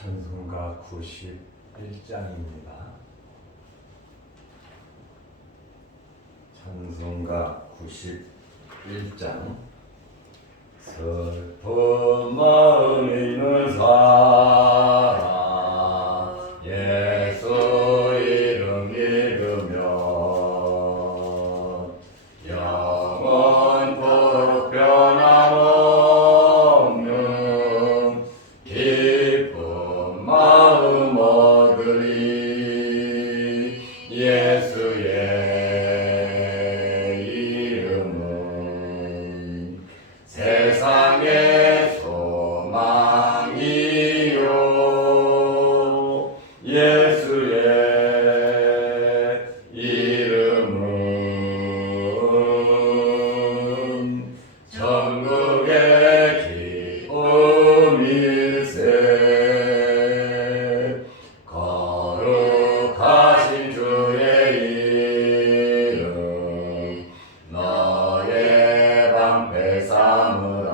찬송가 91장입니다. 찬송가 91장. 슬픈 마음 있는 사람 예수 이름 읽으며 영원토록 변함없는 기쁜 마음 얻으리. 예수의 이름은 세상의 소망이요 예수의 이름은 천국의 기쁨일세. 거룩하신 주의 이름 너의 방패 삼으라.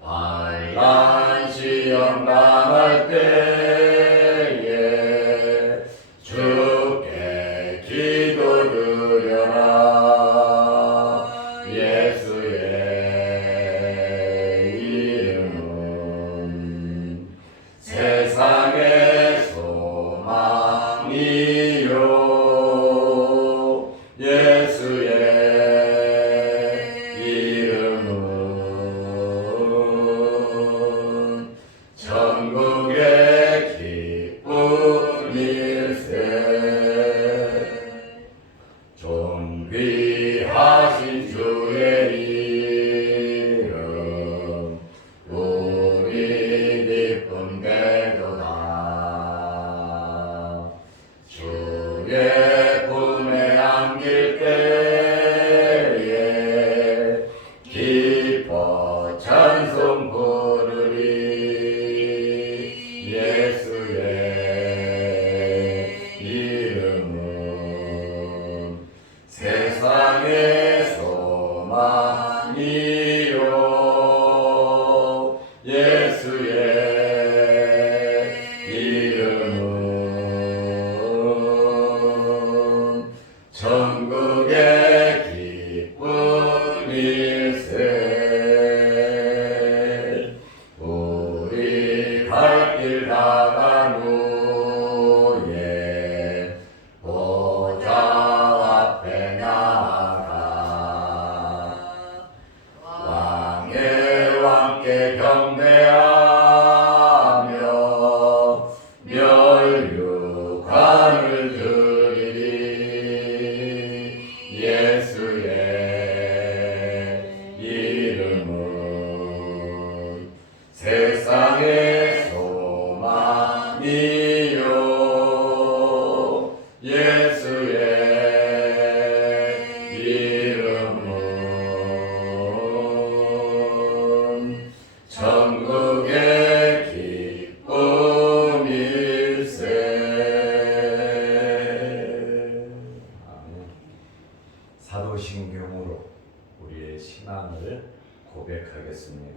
환난 시험 당할 때에 주께 기도드려라. 예수의 이름은 세상의 소망이요 예수의 이름은 천국의 기쁨일세. 존귀하신 주의 이름 우리 기쁨 되도다. 주의 품에 안길 때에 기뻐 찬송 부르리. 예수의 이름은 세상의 소망이요 예수의 이름은 천국의 기쁨일세. 우리 갈 길 다간 후에 보좌 앞에 나아가 왕의 왕께 경배하며 멸류관을 드리리. 예수의 이름은 세상의 소망이요 예수의 이름은 천국의 기쁨일세. 아멘. 사도신경으로 우리의 신앙을 고백하겠습니다.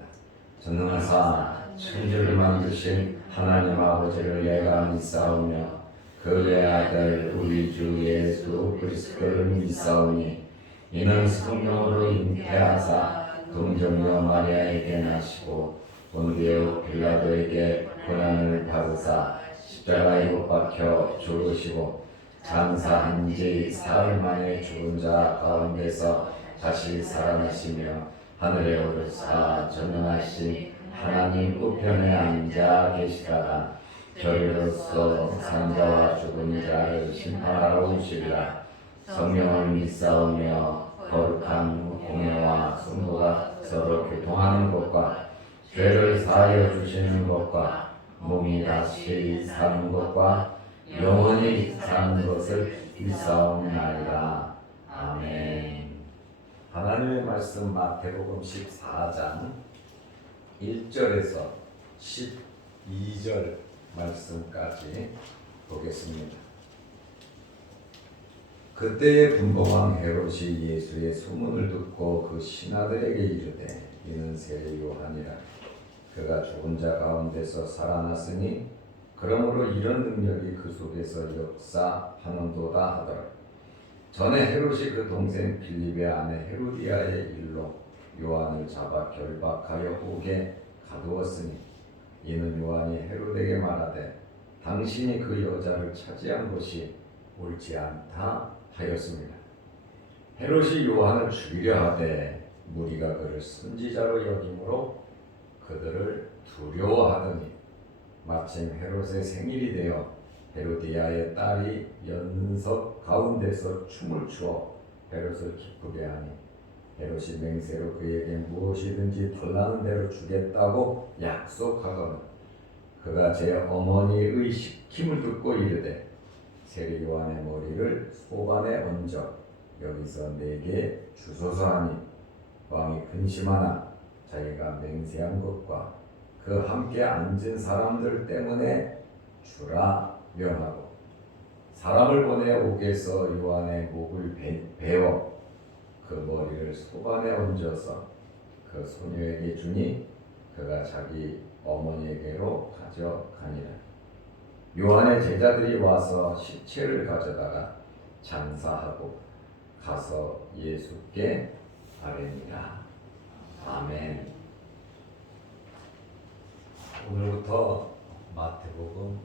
전능하사 천지를 만드신 하나님 아버지를 내가 믿사오며 그 외아들 우리 주 예수 그리스도를 믿사오니 이는 성령으로 잉태하사 동정녀 마리아에게 나시고 본디오 빌라도에게 고난을 받으사 십자가에 못 박혀 죽으시고 장사한 지 사흘 만에 죽은 자 가운데서 다시 살아나시며 하늘에 오르사 전능하신 하나님 우편에 앉아 계시다가 저리로서 산자와 죽은 자를 심판하러 오시리라. 성령을 믿사오며 거룩한 공예와 성도가 서로 교통하는 것과 죄를 사하여 주시는 것과 몸이 다시 사는 것과 영원히 사는 것을 믿사옵나이다. 아멘. 하나님의 말씀 마태복음 14장 1절에서 12절 말씀까지 보겠습니다. 그때에 분봉왕 헤롯이 예수의 소문을 듣고 그 신하들에게 이르되 이는 새 요한이라 그가 죽은 자 가운데서 살아났으니 그러므로 이런 능력이 그 속에서 역사하는도다 하더라. 전에 헤롯이 그 동생 빌립의 아내 헤로디아의 일로 요한을 잡아 결박하여 옥에 가두었으니 이는 요한이 헤롯에게 말하되 당신이 그 여자를 차지한 것이 옳지 않다 하였습니다. 헤롯이 요한을 죽이려 하되 무리가 그를 선지자로 여김으로 그들을 두려워하더니 마침 헤롯의 생일이 되어 헤로디아의 딸이 연석 가운데서 춤을 추어 헤롯을 기쁘게 하니 헤롯이 맹세로 그에게 무엇이든지 달라는 대로 주겠다고 약속하거늘 그가 제 어머니의 시킴을 듣고 이르되 세례 요한의 머리를 소반에 얹어 여기서 내게 주소서 하니 왕이 근심하나 자기가 맹세한 것과 그 함께 앉은 사람들 때문에 주라 명하고 사람을 보내 옥에서 요한의 목을 베어 그 머리를 소반에 얹어서 그 소녀에게 주니 그가 자기 어머니에게로 가져가니라. 요한의 제자들이 와서 시체를 가져다가 장사하고 가서 예수께 아뢰니라. 아멘. 오늘부터 마태복음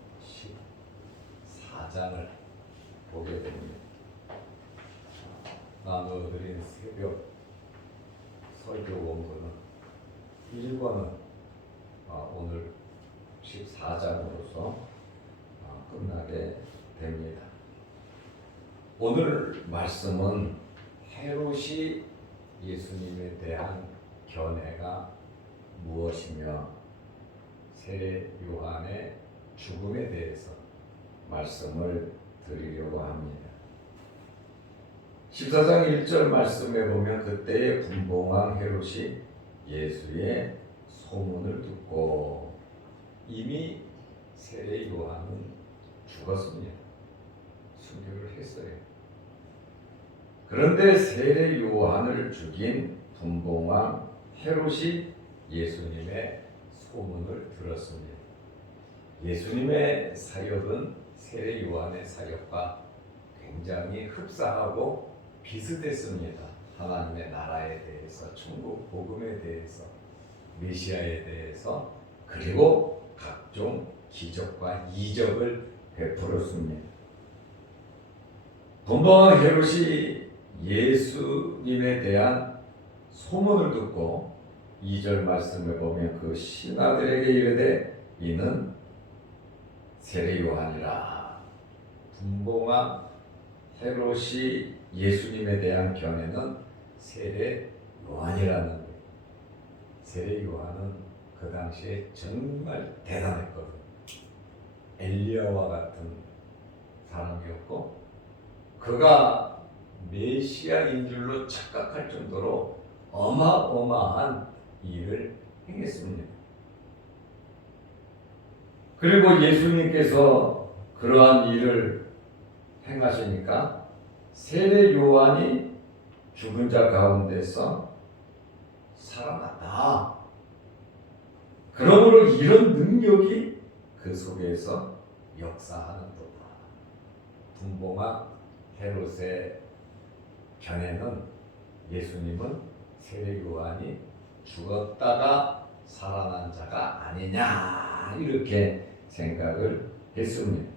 14장을 보게 됩니다. 나누어드린 새벽 설교 원고는 1권은 오늘 14장으로서 끝나게 됩니다. 오늘 말씀은 헤롯이 예수님에 대한 견해가 무엇이며 세례 요한의 죽음에 대해서 말씀을 드리려고 합니다. 14장 1절 말씀에 보면 그때의 분봉왕 헤롯이 예수의 소문을 듣고 이미 세례 요한은 죽었습니다. 순교를 했어요. 그런데 세례 요한을 죽인 분봉왕 헤롯이 예수님의 소문을 들었습니다. 예수님의 사역은 세례 요한의 사역과 굉장히 흡사하고 비슷했습니다. 하나님의 나라에 대해서, 천국 복음에 대해서, 메시아에 대해서, 그리고 각종 기적과 이적을 베풀었습니다. 분봉왕 헤롯이 예수님에 대한 소문을 듣고 2절 말씀을 보면 그 신하들에게 이르되 이는 세례 요한이라. 분봉왕 헤롯이 예수님에 대한 견해는 세례 요한이라는 거예요. 세례 요한은 그 당시에 정말 대단했거든. 엘리야와 같은 사람이었고 그가 메시아인 줄로 착각할 정도로 어마어마한 일을 행했습니다. 그리고 예수님께서 그러한 일을 행하시니까 세례 요한이 죽은 자 가운데서 살아났다. 그러므로 이런 능력이 그 속에서 역사하는 도다. 분봉왕 헤롯의 견해는 예수님은 세례 요한이 죽었다가 살아난 자가 아니냐 이렇게 생각을 했습니다.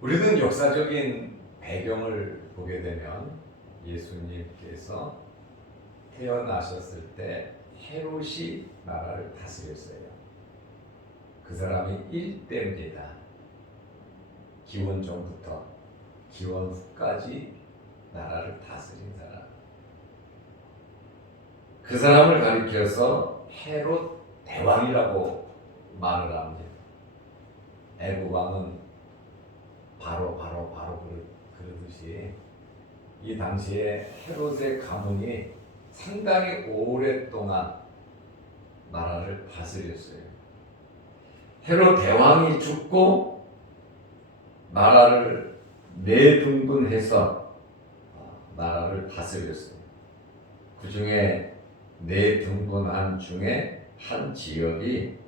우리는 역사적인 배경을 보게 되면 예수님께서 태어나셨을 때 헤롯이 나라를 다스렸어요. 그 사람이 1대입니다. 기원 전부터 기원 후까지 나라를 다스린 사람. 그 사람을 가리켜서 헤롯 대왕이라고 말을 합니다. 애굽 왕은 바로 그러듯이 이 당시에 헤롯의 가문이 상당히 오랫동안 나라를 다스렸어요. 헤롯 대왕이 죽고 나라를 내등분해서 나라를 다스렸어요. 그 중에 내등분한 중에 한 지역이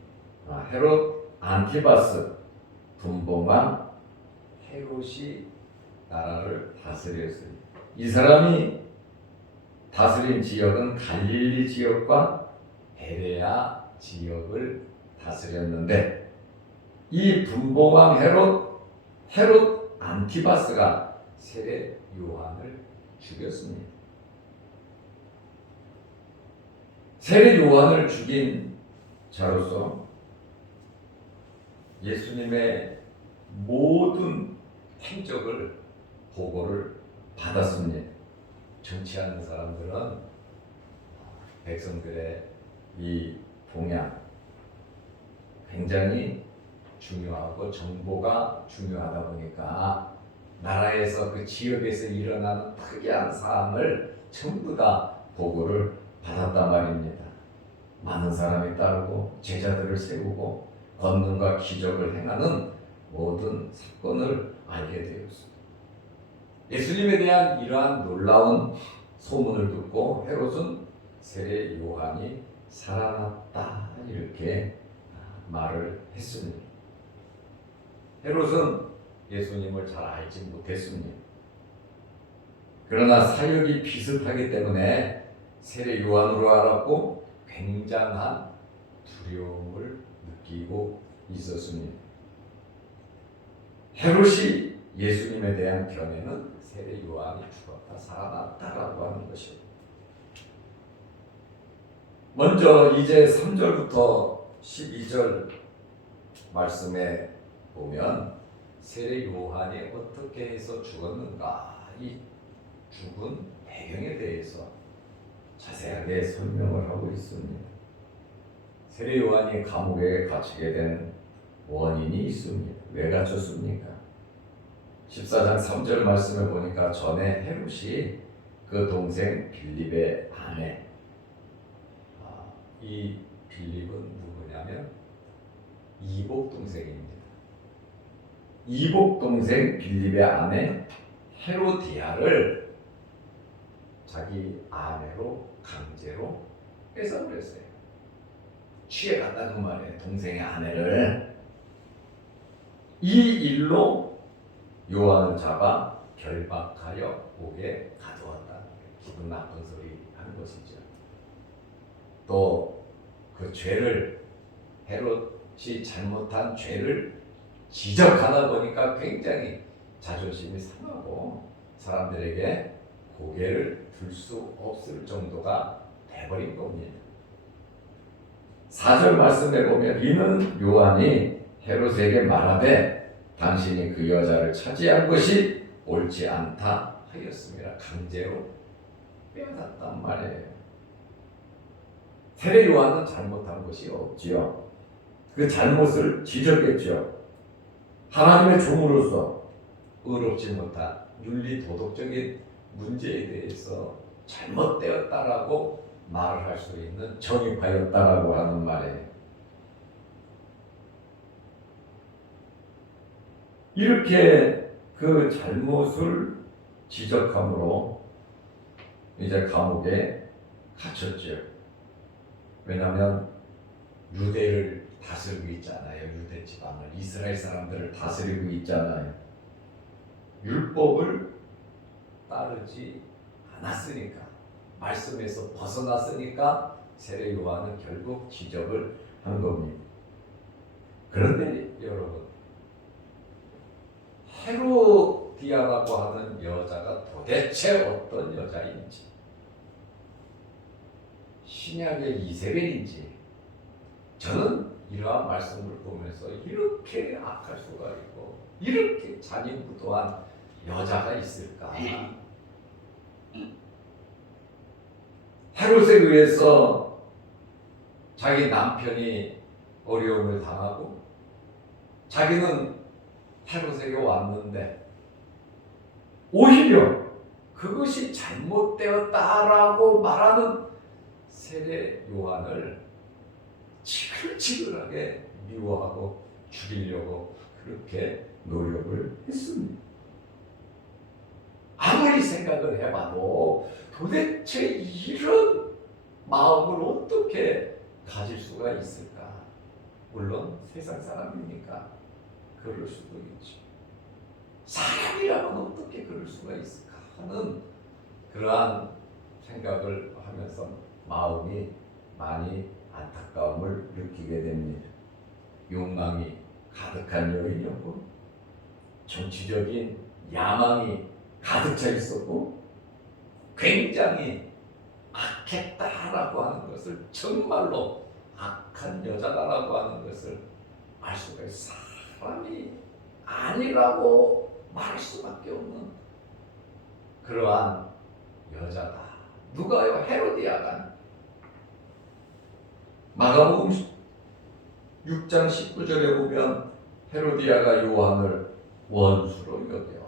헤롯 안티바스 분봉왕 헤롯이 나라를 다스렸어요. 이 사람이 다스린 지역은 갈릴리 지역과 베레아 지역을 다스렸는데, 이 분봉왕 헤롯 안티바스가 세례 요한을 죽였습니다. 세례 요한을 죽인 자로서 예수님의 모든 행적을 보고를 받았습니다. 정치하는 사람들은 백성들의 이 동향 굉장히 중요하고 정보가 중요하다 보니까 나라에서 그 지역에서 일어나는 특이한 사항을 전부 다 보고를 받았단 말입니다. 많은 사람이 따르고 제자들을 세우고 권능과 기적을 행하는 모든 사건을 알게 되었습니다. 예수님에 대한 이러한 놀라운 소문을 듣고 헤롯은 세례 요한이 살아났다 이렇게 말을 했습니다. 헤롯은 예수님을 잘 알지 못했습니다. 그러나 사역이 비슷하기 때문에 세례 요한으로 알았고 굉장한 두려움을 느끼고 있었습니다. 헤롯이 예수님에 대한 견해는 세례 요한이 죽었다 살아났다라고 하는 것입니다. 먼저 이제 3절부터 12절 말씀에 보면 세례 요한이 어떻게 해서 죽었는가, 이 죽은 배경에 대해서 자세하게 설명을 하고 있습니다. 세례 요한이 감옥에 갇히게 된 원인이 있습니다. 왜 갇혔습니까? 14장 3절 말씀을 보니까 전에 헤롯이 그 동생 빌립의 아내, 이 빌립은 누구냐면 이복 동생입니다. 이복 동생 빌립의 아내 헤로디아를 자기 아내로 강제로 뺏어버렸어요. 취해갔다는 말이에요. 동생의 아내를. 이 일로 요한을 잡아 결박하여 옥에 가두었다. 기분 나쁜 소리 하는 것이죠. 또 그 죄를, 헤롯이 잘못한 죄를 지적하다 보니까 굉장히 자존심이 상하고 사람들에게 고개를 들 수 없을 정도가 돼버린 겁니다. 4절 말씀에 보면 이는 요한이 헤롯에게 말하되 당신이 그 여자를 차지한 것이 옳지 않다 하였습니다. 강제로 빼앗았단 말이에요. 세례 요한은 잘못한 것이 없지요. 그 잘못을 지적했죠. 하나님의 종으로서 의롭지 못한 윤리 도덕적인 문제에 대해서 잘못되었다라고 말을 할 수 있는 정의파였다라고 하는 말이에요. 이렇게 그 잘못을 지적함으로 이제 감옥에 갇혔죠. 왜냐하면 유대를 다스리고 있잖아요. 유대 지방을, 이스라엘 사람들을 다스리고 있잖아요. 율법을 따르지 않았으니까, 말씀에서 벗어났으니까 세례 요한은 결국 지적을 한 겁니다. 그런데 여러분, 헤로디아라고 하는 여자가 도대체 어떤 여자인지, 신약의 이세벨인지, 저는 이러한 말씀을 보면서 이렇게 악할 수가 있고 이렇게 잔인무도한 여자가 있을까? 헤롯에 의해서 자기 남편이 어려움을 당하고 자기는 헤롯에게 왔는데 오히려 그것이 잘못되었다라고 말하는 세례 요한을 지글지글하게 미워하고 죽이려고 그렇게 노력을 했습니다. 아무리 생각을 해봐도 도대체 이런 마음을 어떻게 가질 수가 있을까? 물론 세상 사람이니까 그럴 수도 있죠. 사람이라면 어떻게 그럴 수가 있을까 하는 그러한 생각을 하면서 마음이 많이 안타까움을 느끼게 됩니다. 욕망이 가득한 여인이었고 정치적인 야망이 가득 차 있었고 굉장히 악했다라고 하는 것을 정말로 악한 여자다라고 하는 것을 알 수가 있어요. 사람이 아니라고 말할 수밖에 없는 그러한 여자다. 누가요? 헤로디아가. 마가복음 6장 19절에 보면 헤로디아가 요한을 원수로 여겨.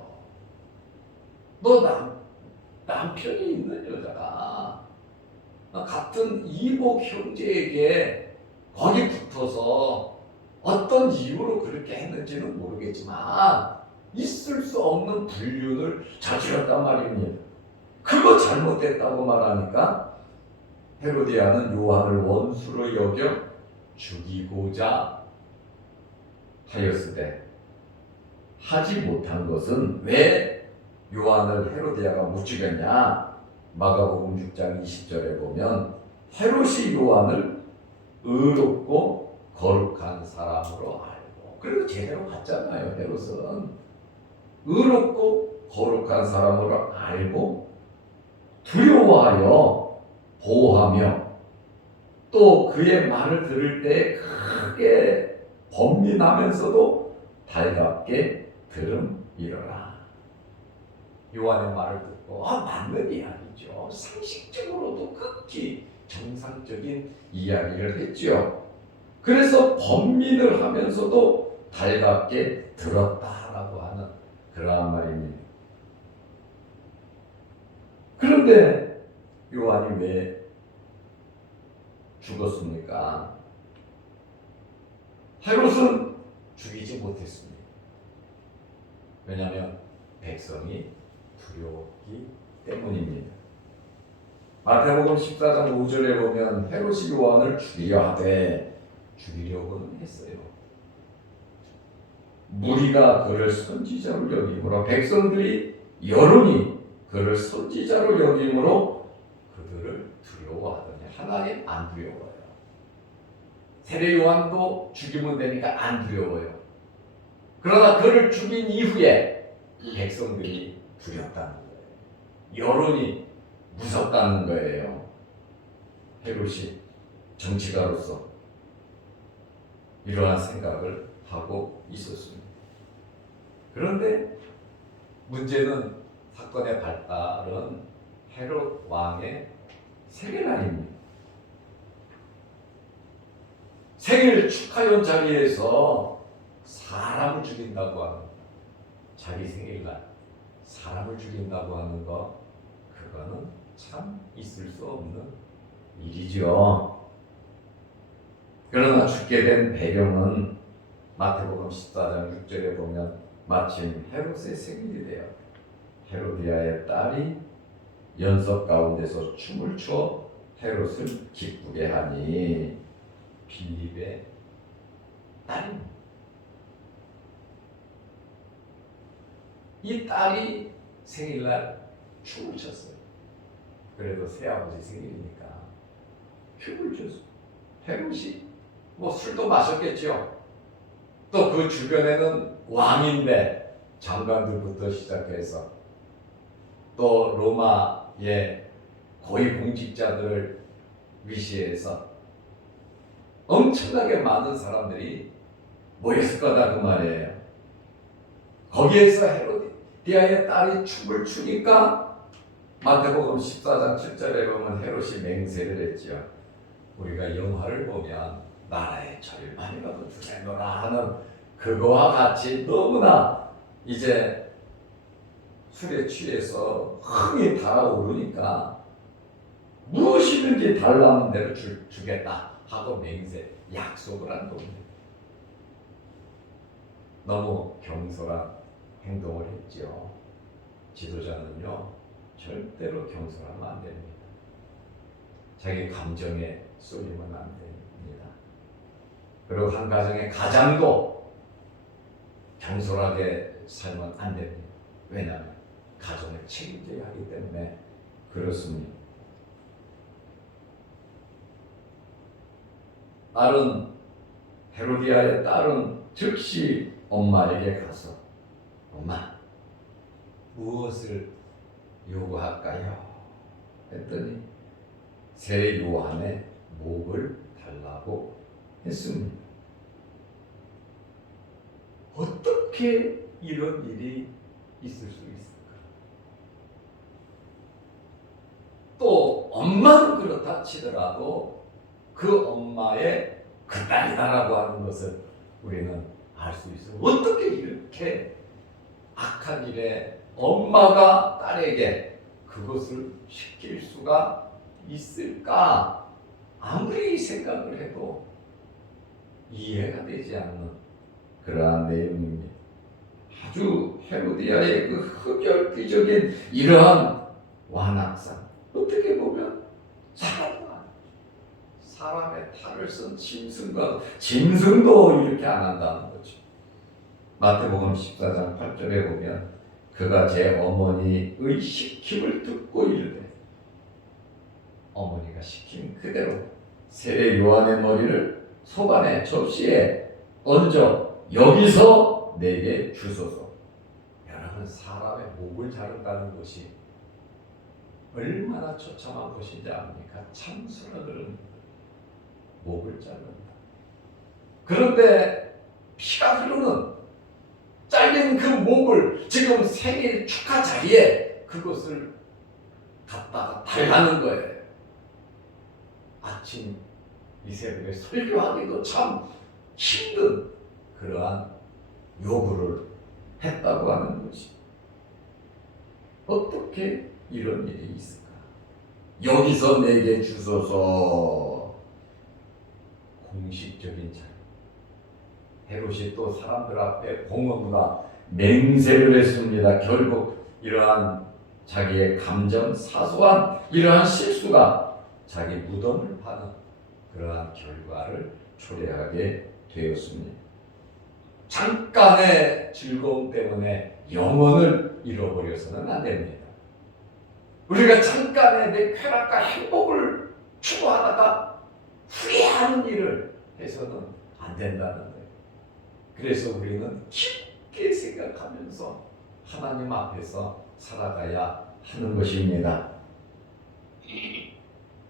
너 남편이 있는 여자가 같은 이복 형제에게 거기 붙어서 어떤 이유로 그렇게 했는지는 모르겠지만 있을 수 없는 불륜을 저질렀단 말입니다. 그거 잘못됐다고 말하니까 헤로디아는 요한을 원수로 여겨 죽이고자 하였으되 하지 못한 것은 왜 요한을 헤로디아가 못 죽였냐? 마가복음 6장 20절에 보면 헤롯이 요한을 의롭고 거룩한 사람으로 알고, 그래도 제대로 봤잖아요. 헤롯은 의롭고 거룩한 사람으로 알고 두려워하여 보호하며 또 그의 말을 들을 때 크게 번민하면서도 달갑게 들음이러라. 요한의 말을 듣고 맞는 이야기죠. 상식적으로도 극히 정상적인 이야기를 했죠. 그래서 번민을 하면서도 달갑게 들었다라고 하는 그러한 말입니다. 그런데 요한이 왜 죽었습니까? 헤롯은 죽이지 못했습니다. 왜냐하면 백성이 두려웠기 때문입니다. 마태복음 14장 5절에 보면 헤롯이 요한을 죽이려 하되 죽이려고는 했어요. 무리가 그를 선지자로 여김으로, 백성들이 여론이 그를 선지자로 여김으로 그들을 두려워하더니 하나님 안 두려워요. 세례 요한도 죽이면 되니까 안 두려워요. 그러나 그를 죽인 이후에 백성들이 두렵다는 거예요. 여론이 무섭다는 거예요. 헤롯이 정치가로서 이러한 생각을 하고 있었습니다. 그런데 문제는 사건의 발달은 헤롯 왕의 생일날입니다. 생일 축하연 자리에서 사람을 죽인다고 하는, 자기 생일날 사람을 죽인다고 하는 거, 그거는 참 있을 수 없는 일이죠. 그러나 죽게 된 배경은 마태복음 14장 6절에 보면 마침 헤롯의 생일이 되어 헤로디아의 딸이 연석 가운데서 춤을 추어 헤롯을 기쁘게 하니, 빌립의 딸입니다. 이 딸이 생일날 춤을 췄어요. 그래도 새아버지 생일이니까 춤을 췄어요. 헤롯이 술도 마셨겠죠. 또 그 주변에는 왕인데 장관들부터 시작해서 또 로마의 고위 공직자들을 위시해서 엄청나게 많은 사람들이 모였을 거다 그 말이에요. 거기에서 헤로디아의 딸이 춤을 추니까 마태복음 14장 7절에 보면 헤롯이 맹세를 했죠. 우리가 영화를 보면 나라의 절반이라도 주겠노라 하는 그거와 같이 너무나 이제 술에 취해서 흥이 달아오르니까 무엇이든지 달라는 대로 주겠다 하고 맹세, 약속을 한 겁니다. 너무 경솔한 행동을 했죠. 지도자는요, 절대로 경솔하면 안 됩니다. 자기 감정에 쏠리면 안 됩니다. 그리고 한 가정의 가장도 경솔하게 살면 안 됩니다. 왜냐하면 가정을 책임져야 하기 때문에 그렇습니다. 헤로디아의 딸은 즉시 엄마에게 가서 엄마 무엇을 요구할까요? 했더니 새 요한의 목을 달라고 했습니다. 어떻게 이런 일이 있을 수 있을까? 또 엄마는 그렇다 치더라도 그 엄마의 그 딸이다라고 하는 것을 우리는 알 수 있어요. 어떻게 이렇게 악한 일에 엄마가 딸에게 그것을 시킬 수가 있을까? 아무리 생각을 해도 이해가 되지 않는 그러한 내용입니다. 아주 헤로디아의 그 흡혈귀적인 이러한 완악상, 어떻게 보면 사람의 탈을 쓴 짐승도 이렇게 안 한다는 거죠. 마태복음 14장 8절에 보면 그가 제 어머니의 시킴을 듣고 이르되, 어머니가 시킨 그대로 세례 요한의 머리를 소반의 접시에 얹어 여기서 내게 주소서. 여러분, 사람의 목을 자른다는 것이 얼마나 처참한 것인지 압니까? 참수를 목을 자른다. 그런데 피가 흐르는 잘린 그 목을 지금 생일 축하 자리에 그것을 갖다가 달라는 거예요. 아침 이 새벽에 설교하기도 참 힘든 그러한 요구를 했다고 하는 것이, 어떻게 이런 일이 있을까? 여기서 내게 주소서. 공식적인 자리. 헤롯이 또 사람들 앞에 공허보다 맹세를 했습니다. 결국 이러한 자기의 감정, 사소한 이러한 실수가 자기 무덤을 파는 그러한 결과를 초래하게 되었습니다. 잠깐의 즐거움 때문에 영혼을 잃어버려서는 안 됩니다. 우리가 잠깐의 내 쾌락과 행복을 추구하다가 후회하는 일을 해서는 안 된다는 거예요. 그래서 우리는 깊게 생각하면서 하나님 앞에서 살아가야 하는 것입니다.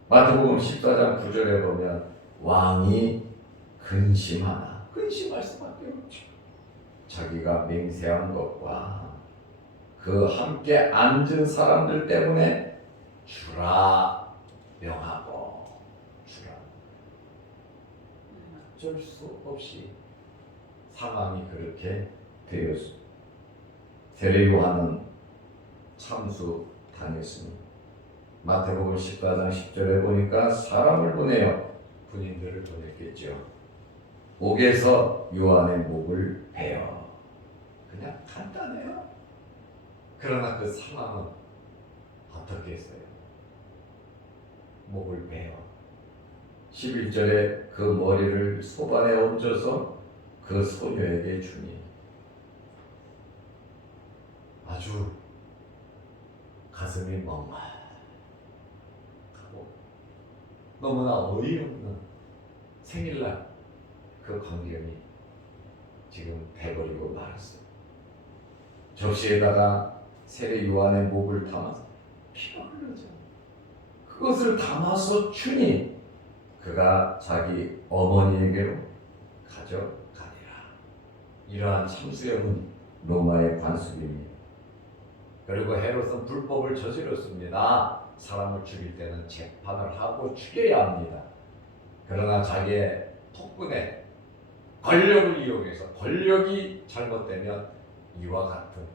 마태복음 14장 9절에 보면 왕이 근심하나, 근심할 수밖에 없죠. 자기가 맹세한 것과 그 함께 앉은 사람들 때문에 주라 명하고 주라. 어쩔 수 없이 상황이 그렇게 되었습니다. 세례 요한은 참수 당했습니다. 마태복음 14장 10절에 보니까 사람을 보내어 군인들을 보냈겠죠. 옥에서 요한의 목을 베어. 그냥 간단해요. 그러나 그 상황은 어떻게 했어요? 목을 베어 11절에 그 머리를 소반에 얹어서 그 소녀에게 주니, 아주 가슴이 멍하고 너무나 어이없는 생일날 그 광경이 지금 돼버리고 말았어요. 접시에다가 세례 요한의 목을 담아서 피가 흘러져. 그것을 담아서 주니 그가 자기 어머니에게로 가져가니라. 이러한 참수형은 로마의 관습입니다. 그리고 헤롯은 불법을 저질렀습니다. 사람을 죽일 때는 재판을 하고 죽여야 합니다. 그러나 자기의 폭군의 권력을 이용해서 권력이 잘못되면 이와 같은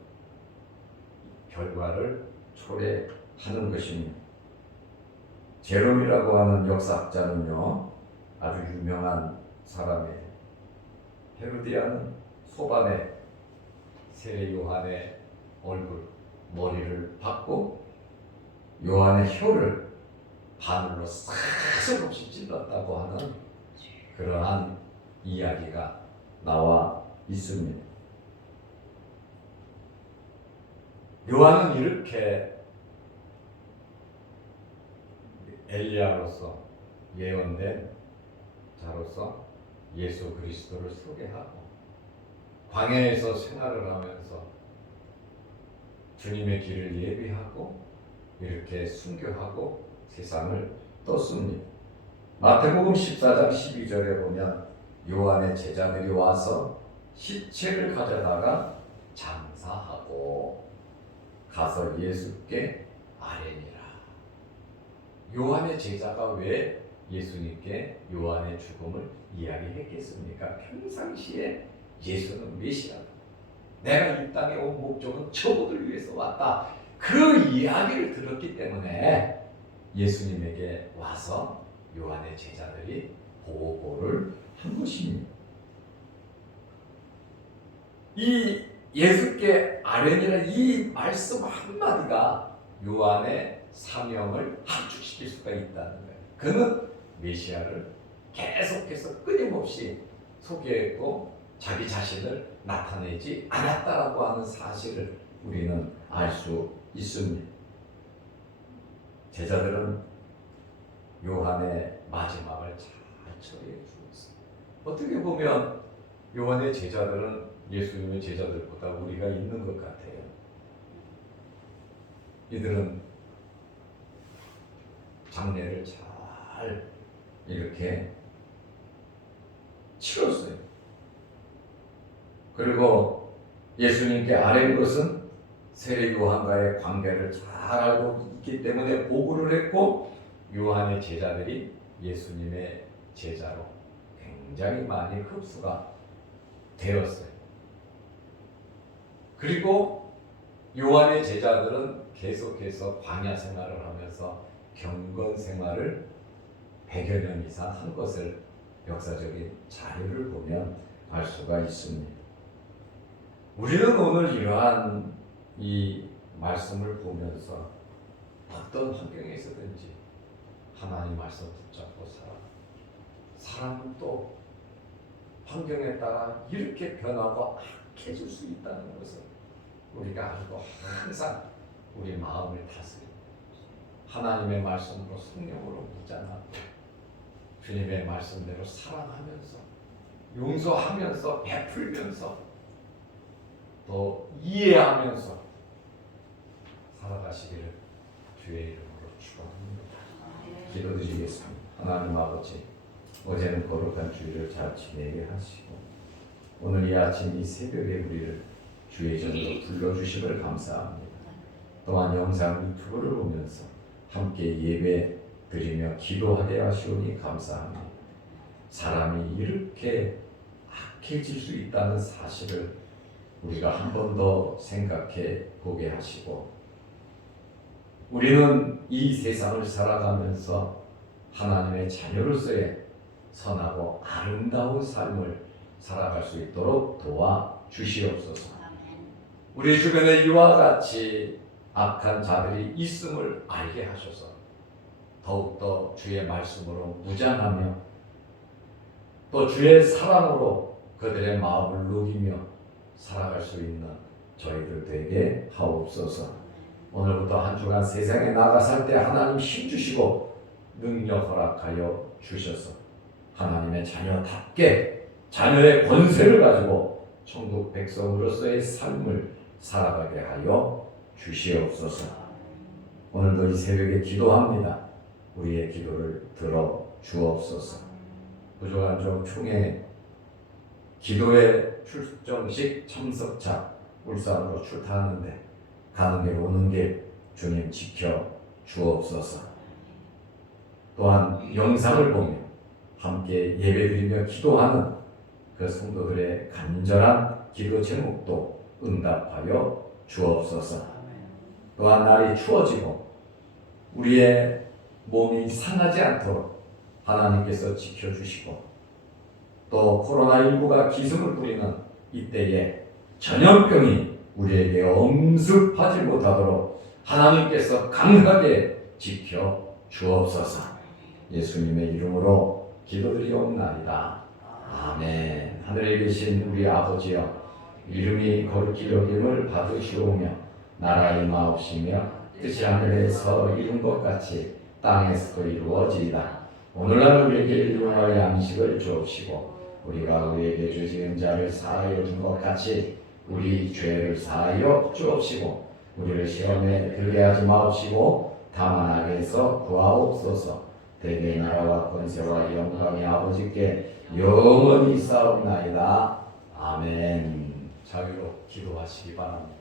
결과를 초래하는 것입니다. 제롬이라고 하는 역사학자는요, 아주 유명한 사람이에요. 헤로디아는 소반에 세례 요한의 얼굴, 머리를 박고 요한의 혀를 바늘로 사슬없이 찔렀다고 하는 그러한 이야기가 나와 있습니다. 요한은 이렇게 엘리야로서 예언된 자로서 예수 그리스도를 소개하고 광야에서 생활을 하면서 주님의 길을 예비하고 이렇게 순교하고 세상을 떴습니다. 마태복음 14장 12절에 보면 요한의 제자들이 와서 시체를 가져다가 장사하고 가서 예수께 아뢰니라. 요한의 제자가 왜 예수님께 요한의 죽음을 이야기했겠습니까? 평상시에 예수는 메시아다. 내가 이 땅에 온 목적은 저분을 위해서 왔다. 그 이야기를 들었기 때문에 예수님에게 와서 요한의 제자들이 보고를 한 것입니다. 이 예수께 아뢰니라 이 말씀 한마디가 요한의 사명을 함축시킬 수가 있다는 거예요. 그는 메시아를 계속해서 끊임없이 소개했고 자기 자신을 나타내지 않았다라고 하는 사실을 우리는 알 수 있습니다. 제자들은 요한의 마지막을 잘 처리해 주었습니다. 어떻게 보면 요한의 제자들은 예수님의 제자들보다 우리가 있는 것 같아요. 이들은 장례를 잘 이렇게 치렀어요. 그리고 예수님께 아뢰는 것은 세례 요한과의 관계를 잘 알고 있기 때문에 보고를 했고 요한의 제자들이 예수님의 제자로 굉장히 많이 흡수가 되었어요. 그리고 요한의 제자들은 계속해서 광야 생활을 하면서 경건 생활을 100여 년 이상 한 것을 역사적인 자료를 보면 알 수가 있습니다. 우리는 오늘 이러한 이 말씀을 보면서 어떤 환경에 있어든지 하나님 말씀 붙잡고 사람은 또 환경에 따라 이렇게 변하고 악해질 수 있다는 것을 우리가 알고 항상 우리 마음을 다스리고 하나님의 말씀으로 성령으로 묻잖아 주님의 말씀대로 사랑하면서 용서하면서 베풀면서 또 이해하면서 살아가시기를 주의 이름으로 축원합니다. 기도드리겠습니다. 하나님 아버지, 어제는 거룩한 주일을 잘 지내게 하시고 오늘 이 아침 이 새벽에 우리를 주의 전으로 불러주심을 감사합니다. 또한 영상 유튜브를 보면서 함께 예배 드리며 기도하게 하시오니 감사합니다. 사람이 이렇게 악해질 수 있다는 사실을 우리가 한 번 더 생각해 보게 하시고 우리는 이 세상을 살아가면서 하나님의 자녀로서의 선하고 아름다운 삶을 살아갈 수 있도록 도와주시옵소서. 우리 주변에 이와 같이 악한 자들이 있음을 알게 하셔서 더욱더 주의 말씀으로 무장하며 또 주의 사랑으로 그들의 마음을 녹이며 살아갈 수 있는 저희들 되게 하옵소서. 오늘부터 한 주간 세상에 나가 살 때 하나님 힘주시고 능력 허락하여 주셔서 하나님의 자녀답게 자녀의 권세를 가지고 천국 백성으로서의 삶을 살아가게 하여 주시옵소서. 오늘도 이 새벽에 기도합니다. 우리의 기도를 들어 주옵소서. 부족한 종 총회 기도회 출정식 참석차 울산으로 출타하는데 가는 길 오는 길 주님 지켜 주옵소서. 또한 영상을 보며 함께 예배드리며 기도하는 그 성도들의 간절한 기도 제목도 응답하여 주옵소서. 또한 날이 추워지고 우리의 몸이 상하지 않도록 하나님께서 지켜주시고 또 코로나19가 기승을 부리는 이때에 전염병이 우리에게 엄습하지 못하도록 하나님께서 강하게 지켜 주옵소서. 예수님의 이름으로 기도드리옵나이다. 아멘. 하늘에 계신 우리 아버지여, 이름이 거룩히 여김을 받으시오며 나라 임하옵시며 뜻이 하늘에서 이룬 것 같이 땅에서도 이루어지이다. 오늘날 우리에게 일용할 양식을 주옵시고 우리가 우리에게 죄지은 자를 사하여 준 것 같이 우리 죄를 사하여 주옵시고 우리를 시험에 들게 하지 마옵시고 다만 악에서 구하옵소서. 대개 나라와 권세와 영광이 아버지께 영원히 있사옵나이다. 아멘. 자유로 기도하시기 바랍니다.